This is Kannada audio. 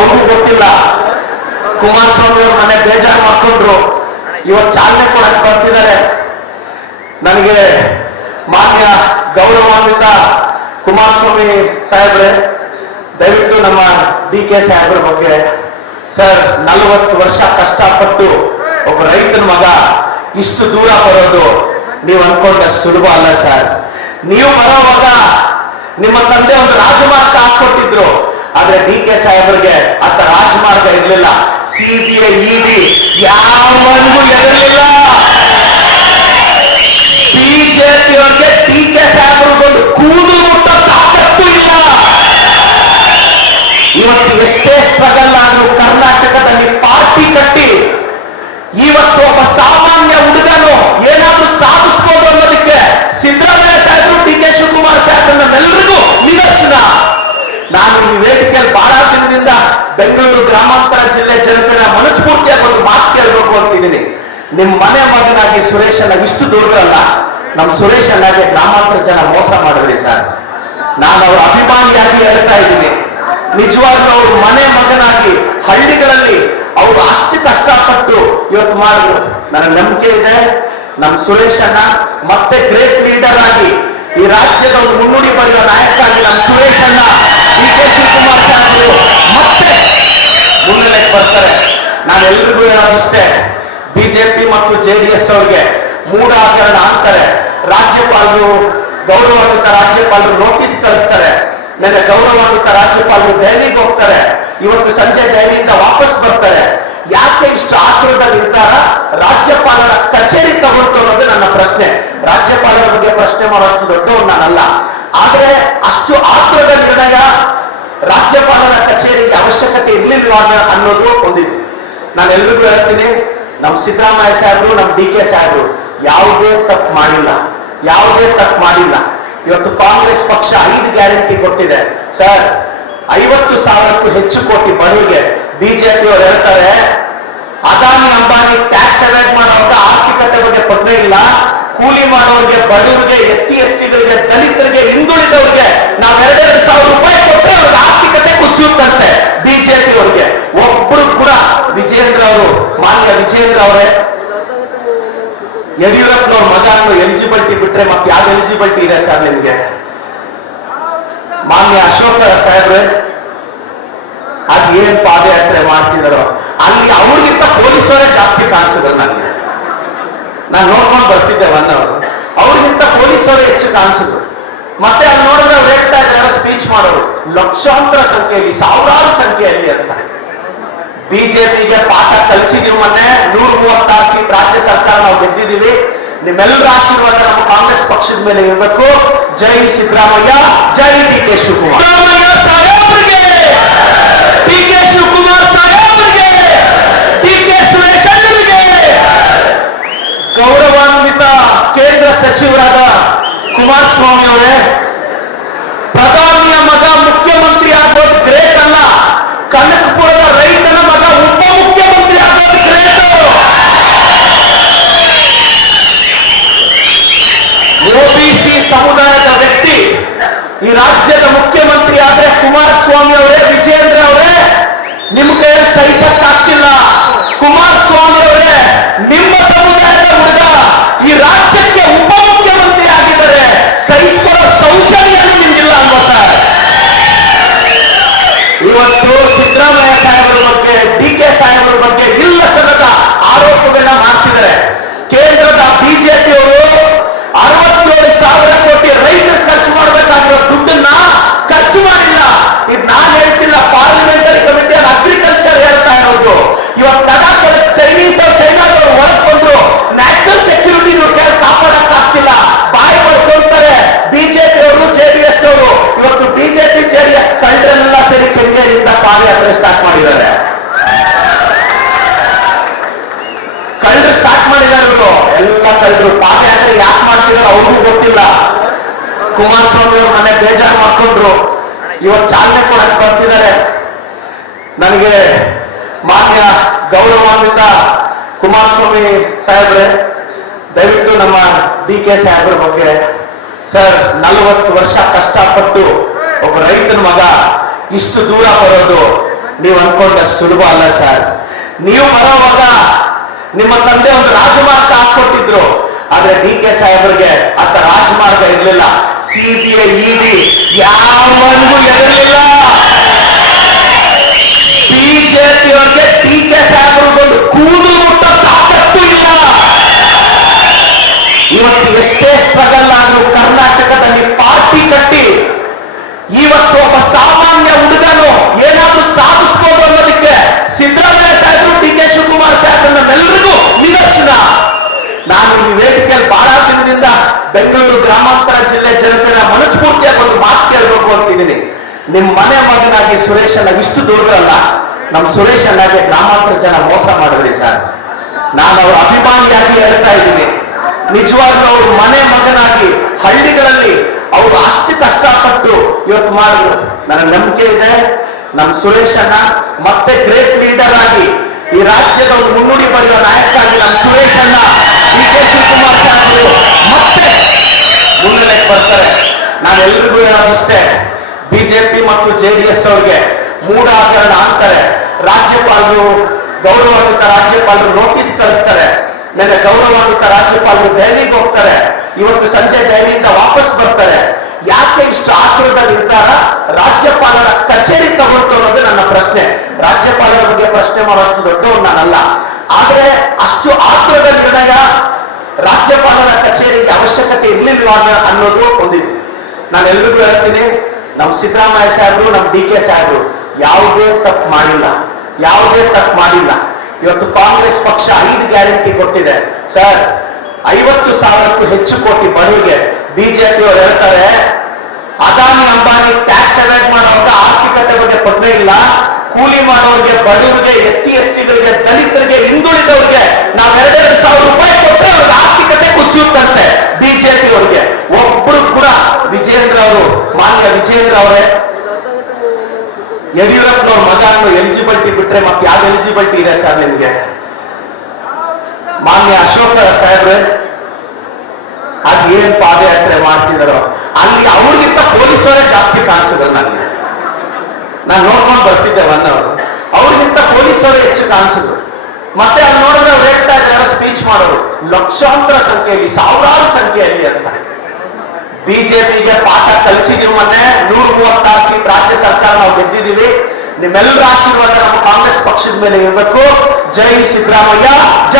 ಅವ್ರಿಗೂ ಗೊತ್ತಿಲ್ಲ. ಕುಮಾರಸ್ವಾಮಿ ಅವ್ರ ಮನೆ ಬೇಜಾರು ಮಾಡ್ಕೊಂಡ್ರು, ಇವತ್ತು ಚಾಲನೆ ಕೊಡಕ್ ಬರ್ತಿದ್ದಾರೆ. ನನಗೆ ಮಾನ್ಯ ಗೌರವಾನ್ವಿತ ಕುಮಾರಸ್ವಾಮಿ ಸಾಹೇಬ್ರೆ, ದಯವಿಟ್ಟು ನಮ್ಮ DK ಸಾಹೇಬ್ರ ಬಗ್ಗೆ ಸರ್, 40 ವರ್ಷ ಕಷ್ಟಪಟ್ಟು ಒಬ್ಬ ರೈತನ ಮಗ ಇಷ್ಟು ದೂರ ಬರೋದು ನೀವು ಅನ್ಕೊಂಡ ಸುಲಭ ಅಲ್ಲ ಸರ್. ನೀವು ಬರೋವಾಗ ನಿಮ್ಮ ತಂದೆ ಒಂದು ರಾಜಮಾರ್ಗ ಹಾಕೊಟ್ಟಿದ್ರು, ಆದ್ರೆ DK ಸಾಹೇಬ್ರಿಗೆ ಅಂತ ರಾಜಮಾರ್ಗ ಇರಲಿಲ್ಲ. CBI ED ಯಾವನಿಗೂ ಇರಲಿಲ್ಲ. ಬಿಜೆಪಿ ಅವ್ರಿಗೆ DK ಸಾಹೇಬ್ರಿಗೊಂದು ಕೂದು ಮುಟ್ಟೋ ತಾಕತ್ತು ಇಲ್ಲ. ಇವತ್ತು ಎಷ್ಟೇ ಸ್ಟ್ರಗಲ್ ಆದ್ರೂ ಕರ್ನಾಟಕದಲ್ಲಿ ಪಾರ್ಟಿ ಕಟ್ಟಿ ಇವತ್ತು ಒಬ್ಬ ಸಾಮಾನ್ಯ ಹುಡುಗನು ಏನಾದ್ರೂ ಸಾಧಿಸಬಹುದು ಅನ್ನೋದಕ್ಕೆ ಸಿದ್ದರಾಮಯ್ಯ ಸಾಹೇಬರು, DK ಶಿವಕುಮಾರ್ ಸಾಹೇಬರು ನಮ್ಮೆಲ್ಲರಿಗೂ ನಿದರ್ಶನ. ನಾನು ಈ ವೇದಿಕೆಯಲ್ಲಿ ಬಹಳ ದಿನದಿಂದ ಬೆಂಗಳೂರು ಗ್ರಾಮಾಂತರ ಜಿಲ್ಲೆ ಜನತೆಯ ಮನಸ್ಫೂರ್ತಿಯಾಗಿ ಒಂದು ಮಾತು ಕೇಳಬೇಕು ಅಂತಿದ್ದೀನಿ. ನಿಮ್ಮ ಮನೆ ಮಗನಾಗಿ ಸುರೇಶ್ ಅಣ್ಣ ಇಷ್ಟು ದೂರದಲ್ಲ, ನಮ್ಮ ಸುರೇಶ್ ಅಣ್ಣಗೆ ಗ್ರಾಮಾಂತರ ಜನ ಮೋಸ ಮಾಡಿದ್ರಿ ಸರ್. ನಾನು ಅವ್ರ ಅಭಿಮಾನಿಯಾಗಿ ಹೇಳ್ತಾ ಇದ್ದೀನಿ, ನಿಜವಾಗ್ಲೂ ಅವ್ರ ಮನೆ ಮಗನಾಗಿ ಹಳ್ಳಿಗಳಲ್ಲಿ ಅವರು ಅಷ್ಟು ಕಷ್ಟಪಟ್ಟು ಇವತ್ತು ಮಾಡಿದ್ರು. ನನಗೆ ನಂಬಿಕೆ ಇದೆ, ನಮ್ಮ ಸುರೇಶ್ ಅಣ್ಣ ಮತ್ತೆ ಗ್ರೇಟ್ ಲೀಡರ್ ಆಗಿ ಈ ರಾಜ್ಯದ ಒಂದು ಮುನ್ನುಡಿ ಬರೆಯುವ ನಾಯಕ ಆಗಿ ನಮ್ಮ ಸುರೇಶ್ ಅಣ್ಣ, DK ಶಿವಕುಮಾರ್ ಸಾಹೇಬರು ಮತ್ತೆ ಮುನ್ನೆಲೆಗೆ ಬರ್ತಾರೆ. ನಾನು ಎಲ್ರಿಗೂ ಹೇಳೋದಿಷ್ಟೇ, ಬಿಜೆಪಿ ಮತ್ತು JDS ಅವ್ರಿಗೆ ಮೂಢ ಹಗರಣ ಅಂತಾರೆ. ರಾಜ್ಯಪಾಲರು, ಗೌರವಾನ್ವಿತ ರಾಜ್ಯಪಾಲರು ನೋಟಿಸ್ ಕಳಿಸ್ತಾರೆ. ನೆನ್ನೆ ಗೌರವಾನ್ವಿತ ರಾಜ್ಯಪಾಲರು ದೆಹಲಿಗೆ ಹೋಗ್ತಾರೆ, ಇವತ್ತು ಸಂಜೆ ದೆಹಲಿಯಿಂದ ವಾಪಸ್ ಬರ್ತಾರೆ. ಯಾಕೆ ಇಷ್ಟು ಆತುರದ ನಿರ್ಧಾರ ರಾಜ್ಯಪಾಲರ ಕಚೇರಿ ತಗೊಂಡು ಅನ್ನೋದು ನನ್ನ ಪ್ರಶ್ನೆ. ರಾಜ್ಯಪಾಲರ ಬಗ್ಗೆ ಪ್ರಶ್ನೆ ಮಾಡುವಷ್ಟು ದೊಡ್ಡವರು ನಾನಲ್ಲ, ಆದ್ರೆ ಅಷ್ಟು ಆತುರದ ನಿರ್ಣಯ ರಾಜ್ಯಪಾಲರ ಕಚೇರಿಗೆ ಅವಶ್ಯಕತೆ ಇರ್ಲಿಲ್ವಾ ಅನ್ನೋದು ಒಂದಿದೆ. ನಾನು ಎಲ್ರಿಗೂ ಹೇಳ್ತೀನಿ, ನಮ್ಮ ಸಿದ್ದರಾಮಯ್ಯ ಸಾಹೇಬರು, ನಮ್ಮ DK ಸಾಹೇಬರು ಯಾವುದೇ ತಪ್ಪು ಮಾಡಿಲ್ಲ, ಯಾವುದೇ ತಪ್ಪು ಮಾಡಿಲ್ಲ. ಇವತ್ತು ಕಾಂಗ್ರೆಸ್ ಪಕ್ಷ 5 ಗ್ಯಾರಂಟಿ ಕೊಟ್ಟಿದೆ ಸರ್, 50,000ಕ್ಕೂ ಹೆಚ್ಚು ಕೋಟಿ ಬಡವರಿಗೆ. ಬಿಜೆಪಿ ಅವರು ಹೇಳ್ತಾರೆ ಅದಾನಿ ಅಂಬಾನಿ ಟ್ಯಾಕ್ಸ್ ಅವಾಯ್ಡ್ ಮಾಡೋವಾಗ ಆರ್ಥಿಕತೆ ಬಗ್ಗೆ ಕೊಟ್ಟೇ ಇಲ್ಲ. ಕೂಲಿ ಮಾಡೋರಿಗೆ, ಬಡವರಿಗೆ, SC ST ಗಳಿಗೆ, ದಲಿತರಿಗೆ, ಹಿಂದುಳಿದವರಿಗೆ ನಾವು 2,000 ರೂಪಾಯಿ ಕೊಟ್ಟರೆ ಅವ್ರಿಗೆ ಆರ್ಥಿಕತೆ ಕುಸಿಯುತ್ತಂತೆ. ಬಿಜೆಪಿ ಅವರಿಗೆ ಒಬ್ರು ಕೂಡ ವಿಜೇಂದ್ರ ಅವರು, ಮಾನ್ಯ ವಿಜೇಂದ್ರ ಅವರೇ, ಯಡಿಯೂರಪ್ಪನವ್ರ ಮಗ ಅನ್ನೋ ಎಲಿಜಿಬಿಲಿಟಿ ಬಿಟ್ರೆ ಮತ್ತೆ ಯಾವ ಎಲಿಜಿಬಿಲಿಟಿ ಇದೆ ಸರ್ ನಿಮ್ಗೆ? ಮಾನ್ಯ ಅಶೋಕ್ ಸಾಹೇಬ್ರೆ, ಅದೇನ್ ಪಾದಯಾತ್ರೆ ಮಾಡ್ತಿದಾರೋ ಅಲ್ಲಿ ಅವ್ರಿಗಿಂತ ಪೊಲೀಸರೇ ಜಾಸ್ತಿ ಕಾಣಿಸಿದ್ರು ನನಗೆ. ನಾನು ನೋಡ್ಕೊಂಡು ಬರ್ತಿದ್ದೆ ಅವರು, ಅವ್ರಿಗಿಂತ ಪೊಲೀಸರೇ ಹೆಚ್ಚು ಕಾಣಿಸಿದ್ರು. ಮತ್ತೆ ಅಲ್ಲಿ ನೋಡಿದ್ರೆ ಅವ್ರು ಹೇಳ್ತಾ ಇದ್ದಾರೆ ಸ್ಪೀಚ್ ಮಾಡೋರು ಲಕ್ಷಾಂತರ ಸಂಖ್ಯೆಯಲ್ಲಿ, ಸಾವಿರಾರು ಸಂಖ್ಯೆಯಲ್ಲಿ ಅಂತ. ಬಿಜೆಪಿಗೆ ಪಾಠ ಕಲಿಸಿದೀವಿ. ಮೊನ್ನೆ 136 ಸೀಟ್ ರಾಜ್ಯ ಸರ್ಕಾರ ನಾವು ಗೆದ್ದಿದ್ದೀವಿ. ನಿಮ್ಮೆಲ್ಲರ ಆಶೀರ್ವಾದ ನಮ್ಮ ಕಾಂಗ್ರೆಸ್ ಪಕ್ಷದ ಮೇಲೆ ಇರಬೇಕು. ಜೈ ಸಿದ್ದರಾಮಯ್ಯ, ಜೈ DK ಶಿವಕುಮಾರ್. ಸಾಹೇಬರಿಗೆ, DK ಶಿವಕುಮಾರ್ ಸಾಹೇಬರಿಗೆ, DK ಸುರೇಶ್ ಅಣ್ಣನಿಗೆ, ಗೌರವಾನ್ವಿತ ಕೇಂದ್ರ ಸಚಿವರಾದ ಕುಮಾರಸ್ವಾಮಿ ಅವರೇ, ಪ್ರಧಾನಿಯ ಮಗ ಮುಖ್ಯಮಂತ್ರಿ ಆಗೋದು ಗ್ರೇಟ್ ಅಲ್ಲ, ಕನಕಪುರದ ರೈತನ ಮಗ ಉಪಮುಖ್ಯಮಂತ್ರಿ ಆಗೋದು ಗ್ರೇಟ್. OBC ಸಮುದಾಯದ ವ್ಯಕ್ತಿ ಈ ರಾಜ್ಯದ ಮುಖ್ಯಮಂತ್ರಿ ಆದ್ರೆ ಕುಮಾರಸ್ವಾಮಿ ಅವರೇ, ವಿಜೇಂದ್ರ ಅವರೇ, ನಿಮ್ ಕೈಯಲ್ಲಿ ಸಹಿಸಕ್ಕಾಗ್ತಿಲ್ಲ. ಕುಮಾರಸ್ವಾಮಿ ಅವರೇ, ನಿಮ್ಮ ಸಮುದಾಯದ ಹುಡುಗ ಈ ರಾಜ್ಯಕ್ಕೆ ಉಪಮುಖ್ಯಮಂತ್ರಿ ಆಗಿದ್ದಾರೆ, ಸಹಿಸಿಕೊಳ್ಳೋ ಸೌಜನ್ಯನೂ ನಿಮ್ಗಿಲ್ಲ ಅಲ್ವಾ ಸರ್? ಇವತ್ತು ಸಿದ್ದರಾಮಯ್ಯ ಸಾಹೇಬರ ಬಗ್ಗೆ, DK ಸಾಹೇಬರ ಬಗ್ಗೆ ಇಲ್ಲ ಸಲ್ಲದ ಆರೋಪಗಳನ್ನ ಮಾಡ್ತಿದ್ದಾರೆ. ಕೇಂದ್ರದ ಬಿಜೆಪಿ ಅವರು 67,000 ಕೋಟಿ ರೈತರು ಖರ್ಚು ಮಾಡಬೇಕಾಗಿರೋ ದುಡ್ಡನ್ನ ಖರ್ಚು ಮಾಡಿಲ್ಲ. ಇದು ನಾನು ಹೇಳ್ತಿಲ್ಲ, ಪಾರ್ಲಿಮೆಂಟರಿ ಕಮಿಟಿ ಆನ್ ಅಗ್ರಿಕಲ್ಚರ್ ಹೇಳ್ತಾ ಇರೋದು. ಇವತ್ತು ಲಡಾಖ್ ಚೈನಾದವರು ಹೊರಕೊಂಡ್ರು, ನ್ಯಾಷನಲ್ ಸೆಕ್ಯೂರಿಟಿ ಕಾಪಾಡಕ್ಕಾಗ್ತಿಲ್ಲ, ಬಾಯಿ ಪಡ್ಕೊಂತಾರೆ ಬಿಜೆಪಿ ಅವರು, JDS ಅವರು. ಇವತ್ತು ಬಿಜೆಪಿ JDS ಕಳ್ಳರೆಲ್ಲ ಸೇರಿ ಕೆಂಗೇರಿಯಿಂದ ಪಾದಯಾತ್ರೆ ಸ್ಟಾರ್ಟ್ ಮಾಡಿದ್ದಾರೆ. ಕಳ್ಳರು ಸ್ಟಾರ್ಟ್ ಮಾಡಿದ್ದಾರೆ ಇವರು, ಎಲ್ಲ ಕಳ್ಳರು. ಪಾದಯಾತ್ರೆ ಯಾಕೆ ಮಾಡ್ತಿದ್ದಾರೆ ಅವ್ರಿಗೂ ಗೊತ್ತಿಲ್ಲ. ಕುಮಾರಸ್ವಾಮಿ ಅವ್ರ ಮನೆ ಬೇಜಾರು ಮಾಡ್ಕೊಂಡ್ರು, ಇವತ್ತು ಚಾಲನೆ ಕೊಡಕ್ ಬರ್ತಿದ್ದಾರೆ. ನನಗೆ ಮಾನ್ಯ ಗೌರವಾನ್ವಿತ ಕುಮಾರಸ್ವಾಮಿ ಸಾಹೇಬ್ರೆ, ದಯವಿಟ್ಟು ನಮ್ಮ DK ಸಾಹೇಬ್ರ ಬಗ್ಗೆ ಸರ್, 40 ವರ್ಷ ಕಷ್ಟಪಟ್ಟು ಒಬ್ಬ ರೈತನ ಮಗ ಇಷ್ಟು ದೂರ ಬರೋದು ನೀವು ಅನ್ಕೊಂಡಷ್ಟು ಸುಲಭ ಅಲ್ಲ ಸರ್. ನೀವು ಬರೋವಾಗ ನಿಮ್ಮ ತಂದೆ ಒಂದು ರಾಜಮಾರ್ಗ ಹಾಕೊಟ್ಟಿದ್ರು, ಆದ್ರೆ ಡಿ ಕೆ ಸಾಹೇಬರಿಗೆ ಅಂತ ರಾಜಮಾರ್ಗ ಇರಲಿಲ್ಲ. ಸಿಬಿಐ ಇಡಿ ಯಾವನಿಗೂ ಎದರಲಿಲ್ಲ. ಬಿಜೆಪಿಯವರಿಗೆ ಡಿ ಕೆ ಸಾಹೇಬರಿಗೊಂದು ಕೂದಲು ಮುಟ್ಟ ತಾಕತ್ತು ಇಲ್ಲ. ಇವತ್ತು ಎಷ್ಟೇ ಸ್ಟ್ರಗಲ್ ಆದ್ರೂ ಕರ್ನಾಟಕದಲ್ಲಿ ಪಾರ್ಟಿ ಕಟ್ಟಿ ಇವತ್ತು ಒಬ್ಬ ಸಾಮಾನ್ಯ ಹುಡುಗನು ಏನಾದ್ರೂ ಸಾಧಿಸಬಹುದು ಅನ್ನೋದಕ್ಕೆ ಸಿದ್ದರಾಮಯ್ಯ ಸಾಹೇಬರು, ಡಿ ಕೆ ಶಿವಕುಮಾರ್ ಸಾಹೇಬರು ನಮ್ಮೆಲ್ಲರಿಗೂ ನಿದರ್ಶನ. ನಾನು ಈ ವೇದಿಕೆಯಲ್ಲಿ ಬಹಳ ದಿನದಿಂದ ಬೆಂಗಳೂರು ಗ್ರಾಮಾಂತರ ಜಿಲ್ಲೆ ಜನತೆಯ ಮನಸ್ಫೂರ್ತಿಯಾಗಿ ಒಂದು ಮಾತು ಕೇಳಬೇಕು ಅಂತಿದ್ದೀನಿ. ನಿಮ್ ಮನೆ ಮಗನಾಗಿ ಸುರೇಶ್ ಅನ್ನ ಇಷ್ಟು ದುಡ್ರಲ್ಲ, ನಮ್ ಸುರೇಶ್ ಅನ್ನಾಗೆ ಗ್ರಾಮಾಂತರ ಜನ ಮೋಸ ಮಾಡಿದ್ರಿ ಸರ್. ನಾನು ಅವ್ರ ಅಭಿಮಾನಿಯಾಗಿ ಹೇಳ್ತಾ ಇದ್ದೀನಿ, ನಿಜವಾಗ್ಲೂ ಅವ್ರ ಮನೆ ಮಗನಾಗಿ ಹಳ್ಳಿಗಳಲ್ಲಿ ಅವರು ಅಷ್ಟು ಕಷ್ಟಪಟ್ಟು ಇವತ್ತು ಮಾಡಿದ್ರು. ನನಗೆ ನಂಬಿಕೆ ಇದೆ, ನಮ್ ಸುರೇಶ್ ಅಣ್ಣ ಮತ್ತೆ ಗ್ರೇಟ್ ಲೀಡರ್ ಆಗಿ ಈ ರಾಜ್ಯದ ಒಂದು ಮುನ್ನುಡಿ ಬರೆಯುವ ನಾಯಕ ಆಗಿ ನಮ್ಮ ಸುರೇಶ್ ಅಣ್ಣ, ಡಿ ಕೆ ಶಿವಕುಮಾರ್ ಸಾಹೇಬರು ಮತ್ತೆ ಮುನ್ನೆಲೆಗೆ ಬರ್ತಾರೆ. ನಾನೆಲ್ರಿಗೂ ಹೇಳೋದಿಷ್ಟೇ, ಬಿಜೆಪಿ ಮತ್ತು ಜೆಡಿಎಸ್ ಅವ್ರಿಗೆ ಮೂಢ ಹಗರಣ ಅಂತಾರೆ. ರಾಜ್ಯಪಾಲರು, ಗೌರವಾನ್ವಿತ ರಾಜ್ಯಪಾಲರು ನೋಟಿಸ್ ಕಳಿಸ್ತಾರೆ. ನೆನ್ನೆ ಗೌರವಾನ್ವಿತ ರಾಜ್ಯಪಾಲರು ದೆಹಲಿಗೆ ಹೋಗ್ತಾರೆ, ಇವತ್ತು ಸಂಜೆ ದೆಹಲಿಯಿಂದ ವಾಪಸ್ ಬರ್ತಾರೆ. ಯಾಕೆ ಇಷ್ಟು ಆತುರದ ನಿರ್ಧಾರ ರಾಜ್ಯಪಾಲರ ಕಚೇರಿ ತಗೊಂಡು ಅನ್ನೋದು ನನ್ನ ಪ್ರಶ್ನೆ. ರಾಜ್ಯಪಾಲರ ಬಗ್ಗೆ ಪ್ರಶ್ನೆ ಮಾಡುವಷ್ಟು ದೊಡ್ಡವನು ನಾನಲ್ಲ, ಆದ್ರೆ ಅಷ್ಟು ಆತುರದ ನಿರ್ಣಯ ರಾಜ್ಯಪಾಲರ ಕಚೇರಿಗೆ ಅವಶ್ಯಕತೆ ಇರ್ಲಿಲ್ವಾ ಅನ್ನೋದು ಒಂದಿದೆ. ನಾನು ಎಲ್ರಿಗೂ ಹೇಳ್ತೀನಿ, ನಮ್ ಸಿದ್ದರಾಮಯ್ಯ ಸಾಹೇಬರು, ನಮ್ ಡಿ ಕೆ ಸಾಹೇಬರು ಯಾವುದೇ ತಪ್ಪು ಮಾಡಿಲ್ಲ, ಯಾವುದೇ ತಪ್ಪು ಮಾಡಿಲ್ಲ. ಇವತ್ತು ಕಾಂಗ್ರೆಸ್ ಪಕ್ಷ 5 ಗ್ಯಾರಂಟಿ ಕೊಟ್ಟಿದೆ ಸರ್. 50,000ಕ್ಕೂ ಹೆಚ್ಚು ಕೋಟಿ ಬಡವರಿಗೆ ಬಿಜೆಪಿ ಅವರು ಹೇಳ್ತಾರೆ ಅದಾನಿ ಅಂಬಾನಿ ಟ್ಯಾಕ್ಸ್ ಅವಾಯ್ಡ್ ಮಾಡುವಾಗ ಆರ್ಥಿಕತೆ ಬಗ್ಗೆ ಕೊಟ್ಟೇ ಇಲ್ಲ. ಕೂಲಿ ಮಾಡೋರಿಗೆ, ಬಡವರಿಗೆ, SC ST ಗಳಿಗೆ, ದಲಿತರಿಗೆ, ಹಿಂದುಳಿದವರಿಗೆ ನಾವು 2,000 ರೂಪಾಯಿ ಕೊಟ್ಟರೆ ಅವ್ರಿಗೆ ಆರ್ಥಿಕತೆ ಕುಸಿಯುತ್ತಂತೆ ಬಿಜೆಪಿ ಅವರಿಗೆ. ಒಬ್ರು ಕೂಡ ವಿಜೇಂದ್ರ ಅವರು, ಮಾನ್ಯ ವಿಜೇಂದ್ರ ಅವರೇ, ಯಡಿಯೂರಪ್ಪನವ್ರ ಮಗ ಅನ್ನೋ ಎಲಿಜಿಬಿಲಿಟಿ ಬಿಟ್ರೆ ಮತ್ತೆ ಯಾವ ಎಲಿಜಿಬಿಲಿಟಿ ಇದೆ ಸರ್ ನಿಮ್ಗೆ? ಮಾನ್ಯ ಅಶೋಕ್ ಸಾಹೇಬ್ರೆ, ಅದೇನ್ ಪಾದಯಾತ್ರೆ ಮಾಡ್ತಿದಾರೋ ಅಲ್ಲಿ ಅವ್ರಿಗಿಂತ ಪೊಲೀಸರೇ ಜಾಸ್ತಿ ಕಾಣಿಸಿದ್ರು ನನಗೆ. ನಾನು ನೋಡ್ಕೊಂಡು ಬರ್ತಿದ್ದೆ ಅವರು, ಅವ್ರಿಗಿಂತ ಪೊಲೀಸರೇ ಹೆಚ್ಚು ಕಾಣಿಸಿದ್ರು. ಮತ್ತೆ ಅಲ್ಲಿ ನೋಡಿದ್ರೆ ಅವ್ರು ಹೇಳ್ತಾ ಇದ್ದಾರೆ ಸ್ಪೀಚ್ ಮಾಡೋರು ಲಕ್ಷಾಂತರ ಸಂಖ್ಯೆಯಲ್ಲಿ, ಸಾವಿರಾರು ಸಂಖ್ಯೆಯಲ್ಲಿ ಅಂತ. ಬಿಜೆಪಿಗೆ ಪಾಠ ಕಲಿಸಿದೀವಿ. ಮೊನ್ನೆ 136 ಸೀಟ್ ರಾಜ್ಯ ಸರ್ಕಾರ ನಾವು ಗೆದ್ದಿದ್ದೀವಿ. ನಿಮ್ಮೆಲ್ಲರ ಆಶೀರ್ವಾದ ನಮ್ಮ ಕಾಂಗ್ರೆಸ್ ಪಕ್ಷದ ಮೇಲೆ ಇರಬೇಕು. ಜೈ ಸಿದ್ದರಾಮಯ್ಯ, ಜೈ